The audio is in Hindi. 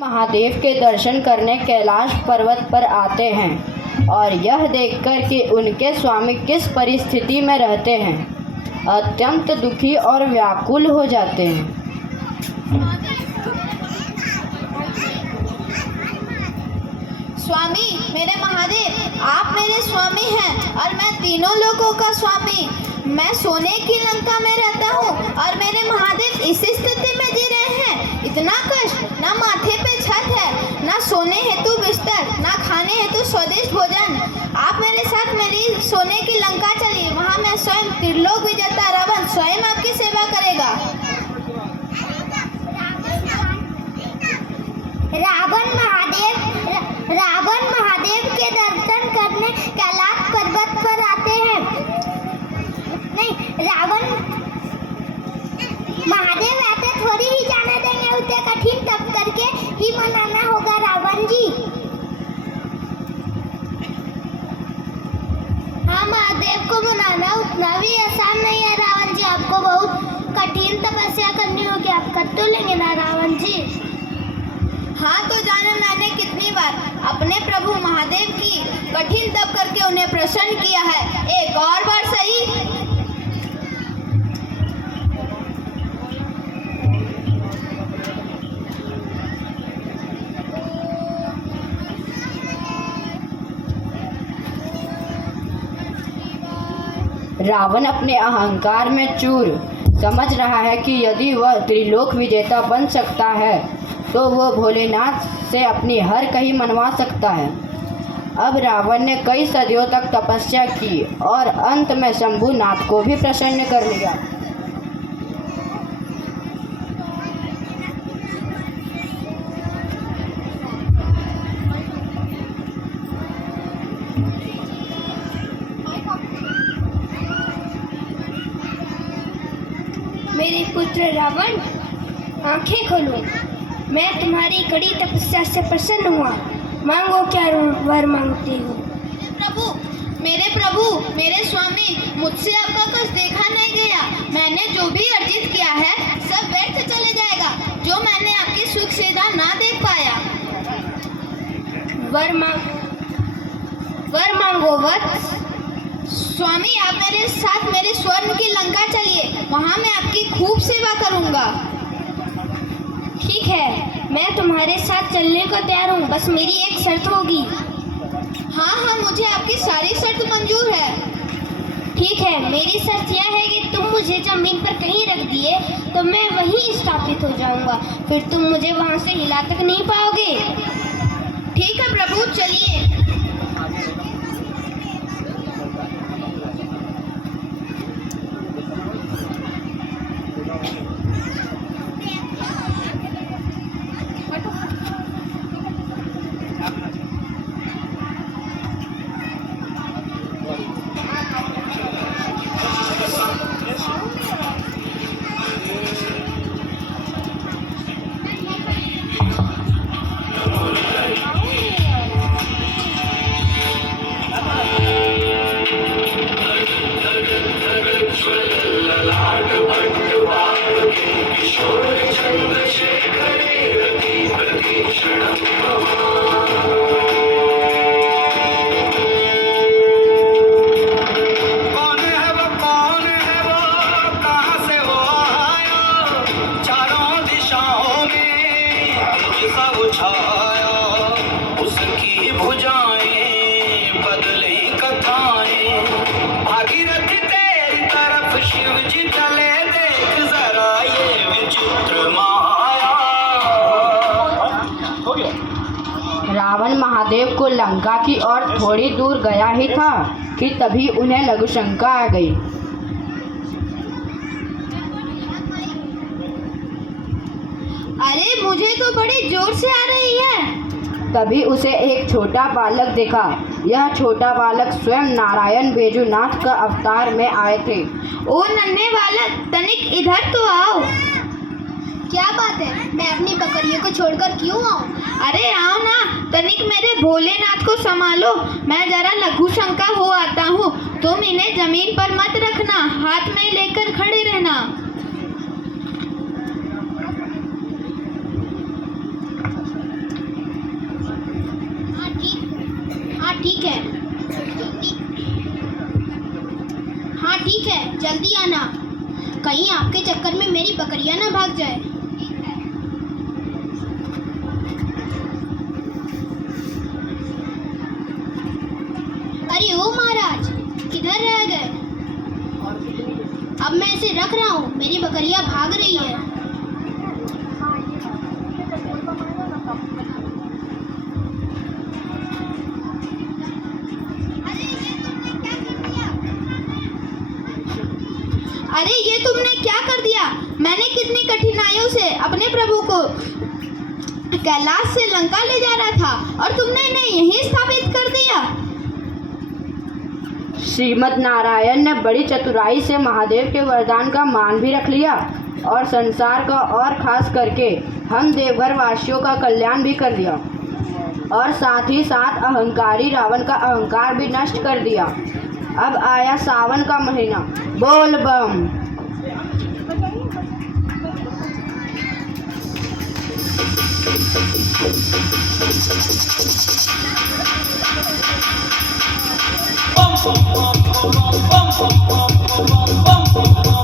महादेव के दर्शन करने कैलाश पर्वत पर आते हैं और यह देखकर कि उनके स्वामी किस परिस्थिति में रहते हैं, अत्यंत दुखी और व्याकुल हो जाते हैं। स्वामी, मेरे महादेव, आप मेरे स्वामी हैं और मैं तीनों लोगों का स्वामी। मैं सोने की लंका में रहता हूँ और मेरे महादेव इस स्थिति में जी रहे हैं। इतना कष्ट, ना माथे पे छत है, ना सोने हेतु बिस्तर, ना खाने हेतु स्वादिष्ट भोजन। आप मेरे साथ मेरी सोने की लंका चलिए, वहाँ मैं स्वयं त्रिलोक विजेता रावण स्वयं आपकी सेवा करेगा। रावण महादेव के दर्शन करने कैलाश पर्वत पर आते हैं। नहीं, रावण महादेव ऐसे थोड़ी ही जाने देंगे, उसे कठिन तप करके ही मनाना होगा रावण जी। हाँ, महादेव को मनाना उतना भी आसान नहीं है रावण जी, आपको बहुत कठिन तपस्या करनी होगी। आप कर तो लेंगे ना रावण जी? हाँ, तो जाना मैंने कितनी बार अपने प्रभु महादेव की कठिन तप करके उन्हें प्रसन्न किया है। एक और बार सही। रावण अपने अहंकार में चूर समझ रहा है कि यदि वह त्रिलोक विजेता बन सकता है तो वह भोलेनाथ से अपनी हर कहीं मनवा सकता है। अब रावण ने कई सदियों तक तपस्या की और अंत में शंभुनाथ को भी प्रसन्न कर लिया। मेरे पुत्र रावण, आंखें खोलो। मैं तुम्हारी कड़ी तपस्या से प्रसन्न हुआ। मांगो, क्या वर मांगते हो? मेरे प्रभु, मेरे स्वामी, मुझसे आपका कष्ट देखा नहीं गया। मैंने जो भी अर्जित किया है सब व्यर्थ चले जाएगा, जो मैंने आपकी सुख सुविधा ना देख पाया। वर मांगो वत्स। स्वामी, आप मेरे साथ मेरे स्वर्ण की लंका चलिए, वहाँ मैं आपकी खूब सेवा करूँगा। ठीक है, मैं तुम्हारे साथ चलने को तैयार हूँ, बस मेरी एक शर्त होगी। हाँ, मुझे आपकी सारी शर्त मंजूर है। ठीक है, मेरी शर्त यह है कि तुम मुझे जमीन पर कहीं रख दिए तो मैं वहीं स्थापित हो जाऊंगा, फिर तुम मुझे वहाँ से हिला तक नहीं पाओगे। ठीक है प्रभु, चलिए। रावण महादेव को लंका की ओर थोड़ी दूर गया ही था कि तभी उन्हें लघु शंका आ गई। अरे, मुझे तो बड़ी जोर से आ रही है। तभी उसे एक छोटा बालक दिखा। यह छोटा बालक स्वयं नारायण बैजूनाथ का अवतार में आए थे। ओ नन्हे बालक, तनिक इधर तो आओ। क्या बात है, मैं अपनी बकरियों को छोड़कर क्यों आऊँ? अरे आओ ना, तनिक मेरे भोलेनाथ को संभालो। मैं जरा लघु शंका हो आता हूँ। तुम इन्हें जमीन पर मत रखना, हाथ में लेकर खड़े रहना। ठीक है। हाँ ठीक है, जल्दी आना, कहीं आपके चक्कर में मेरी बकरियां ना भाग जाए। अरे ओ महाराज, किधर रह गए? अब मैं इसे रख रहा हूँ, मेरी बकरियां भाग रही है। अरे ये तुमने क्या कर दिया? मैंने कितनी कठिनाइयों से अपने प्रभु को कैलाश से लंका ले जा रहा था और तुमने इन्हें यहीं स्थापित कर दिया। श्रीमद् नारायण ने बड़ी चतुराई से महादेव के वरदान का मान भी रख लिया और संसार का और खास करके हम देवघर वासियों का कल्याण भी कर दिया और साथ ही साथ अहंकारी रावण का अहंकार भी नष्ट कर दिया। अब आया सावन का महीना, बोल बम। Bum bum bum bum bum bum bum bum bum bum bum.